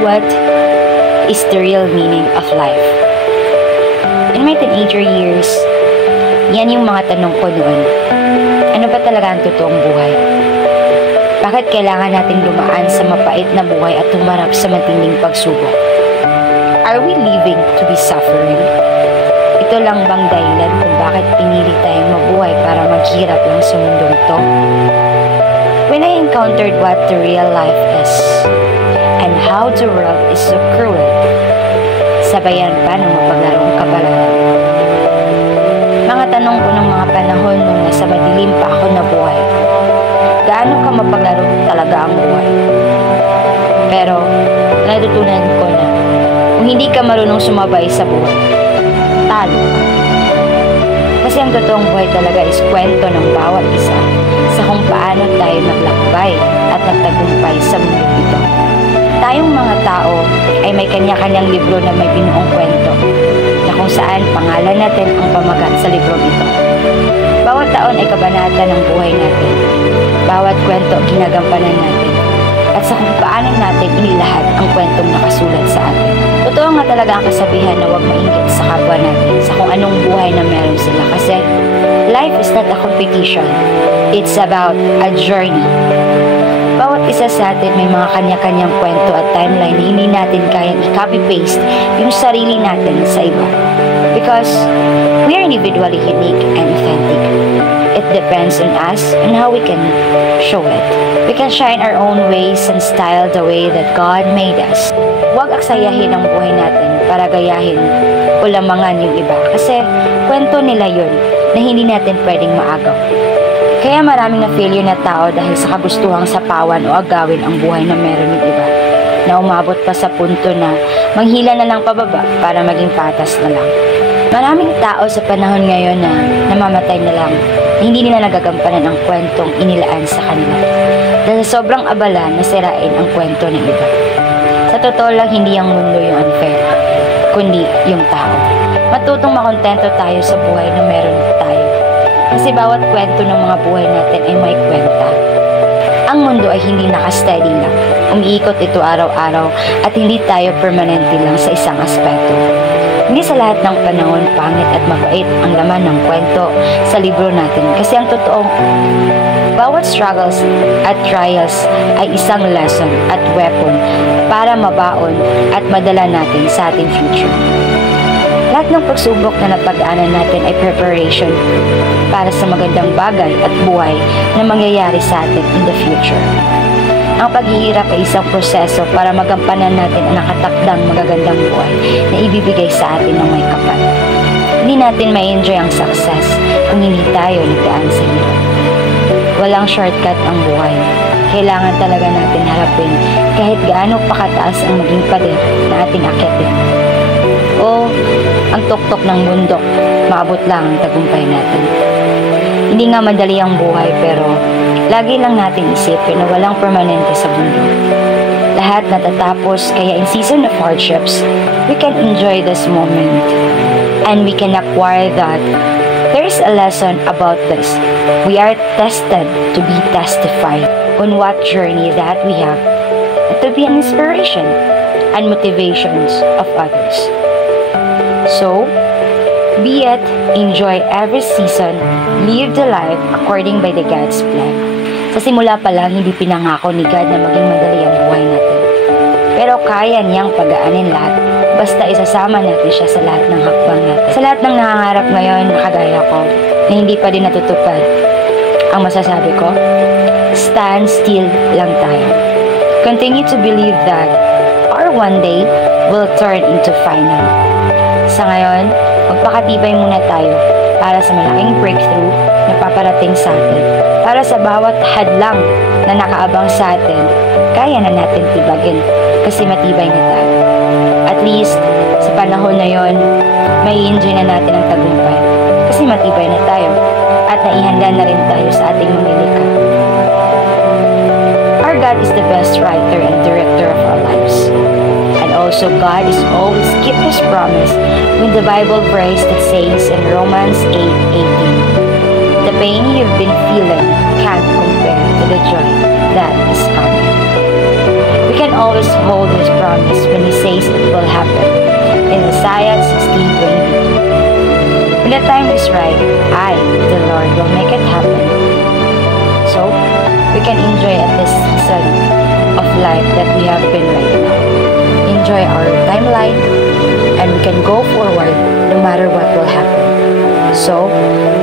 What is the real meaning of life? In my teenager years, yan yung mga tanong ko noon. Ano ba talaga ang totoong buhay? Bakit kailangan natin dumaan sa mapait na buhay at humarap sa matinding pagsubok? Are we living to be suffering? Ito lang bang dahilan kung bakit pinili tayong mabuhay para maghirap lang sa mundong to? When I encountered what the real life is, and how the world is so cruel, sabayan pa ng mapaglarong kabalaran. Mga tanong ko ng mga panahon nung nasa madilim pa ako na buhay. Gaano ka mapaglaro talaga ang buhay? Pero, natutunan ko na, kung hindi ka marunong sumabay sa buhay, talo ka. Kasi ang totoong buhay talaga is kwento ng bawat isa sa kung paano tayo naglakbay at nagtagumpay sa mundo ito. Tayong mga tao ay may kanya-kanyang libro na may binuong kwento na kung saan pangalan natin ang pamagat sa libro ito. Bawat taon ay kabanata ng buhay natin. Bawat kwento ginagampanan natin at sa kung paano natin inilahad ang kwentong nakasulat sa atin. Totoo nga talaga ang kasabihan na huwag mainggit sa kapwa natin sa kung anong buhay na meron sila kasi life is not a competition. It's about a journey. Bawat isa sa atin may mga kanya-kanyang kwento at timeline na hindi natin kayang i-copy-paste yung sarili natin sa iba. Because we are individually unique and authentic. It depends on us and how we can show it. We can shine our own ways and style the way that God made us. Huwag aksayahin ang buhay natin para gayahin o lamangan yung iba kasi kwento nila yun na hindi natin pwedeng maagaw. Kaya maraming na-failure na tao dahil sa kagustuhang sapawan o agawin ang buhay na meron ng iba, na umabot pa sa punto na manghila na lang pababa para maging patas na lang. Maraming tao sa panahon ngayon na namamatay na lang, na hindi nila nagagampanan ang kwentong inilaan sa kanila. Dahil sobrang abala na sirain ang kwento ng iba. Sa totoo lang, hindi ang mundo yung unfair, kundi yung tao. Matutong makontento tayo sa buhay na meron tayo. Kasi bawat kwento ng mga buhay natin ay may kwenta. Ang mundo ay hindi nakasteady lang. Umiikot ito araw-araw at hindi tayo permanente lang sa isang aspeto. Hindi sa lahat ng panahon pangit at mabait ang laman ng kwento sa libro natin. Kasi ang totoo, bawat struggles at trials ay isang lesson at weapon para mabaon at madala natin sa ating future. Lahat ng pagsubok na napag-aanan natin ay preparation para sa magandang bagay at buhay na mangyayari sa atin in the future. Ang paghihirap ay isang proseso para magampanan natin ang nakatakdang magagandang buhay na ibibigay sa atin ng may kapal. Hindi natin ma-enjoy ang success kung hindi tayo nagdaan sa hirap. Walang shortcut ang buhay. Kailangan talaga natin harapin kahit gaano pa kataas ang maging pader na ating akitin. O ang tuktok ng bundok, maabot lang ang tagumpay natin. Hindi nga madali ang buhay pero lagi lang natin isipin na walang permanente sa mundo. Lahat natatapos kaya in season of hardships, we can enjoy this moment. And we can acquire that there is a lesson about this. We are tested to be testified on what journey that we have and to be an inspiration and motivations of others. So, be it, enjoy every season, live the life according by the God's plan. Sa simula pa lang, hindi pinangako ni God na maging madali ang buhay natin. Pero kaya niyang pagaanin lahat, basta isasama natin siya sa lahat ng hakbang natin. Sa lahat ng nangangarap ngayon, kagaya ko, na hindi pa din natutupad, ang masasabi ko, stand still lang tayo. Continue to believe that our one day will turn into final. Sa ngayon, magpakatibay muna tayo para sa malaking breakthrough na paparating sa atin. Para sa bawat hadlang na nakaabang sa atin, kaya na natin tibagin kasi matibay na tayo. At least, sa panahon na yon, may enjoy na natin ang tagumpay kasi matibay na tayo at naihanda na rin tayo sa ating mga likha. Our God is the best writer and director of our lives. Also, God is always keep His promise with the Bible verse that says in Romans 8:18, the pain you've been feeling can't compare to the joy that is coming. We can always hold His promise when He says it will happen. In Isaiah 60:22. When the time is right, I, the Lord, will make it happen. So, we can enjoy at this season of life that we have been right now. Enjoy our timeline, and we can go forward no matter what will happen. So,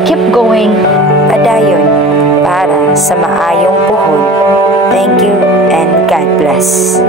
keep going. Padayon para sa maayong puhon. Thank you and God bless.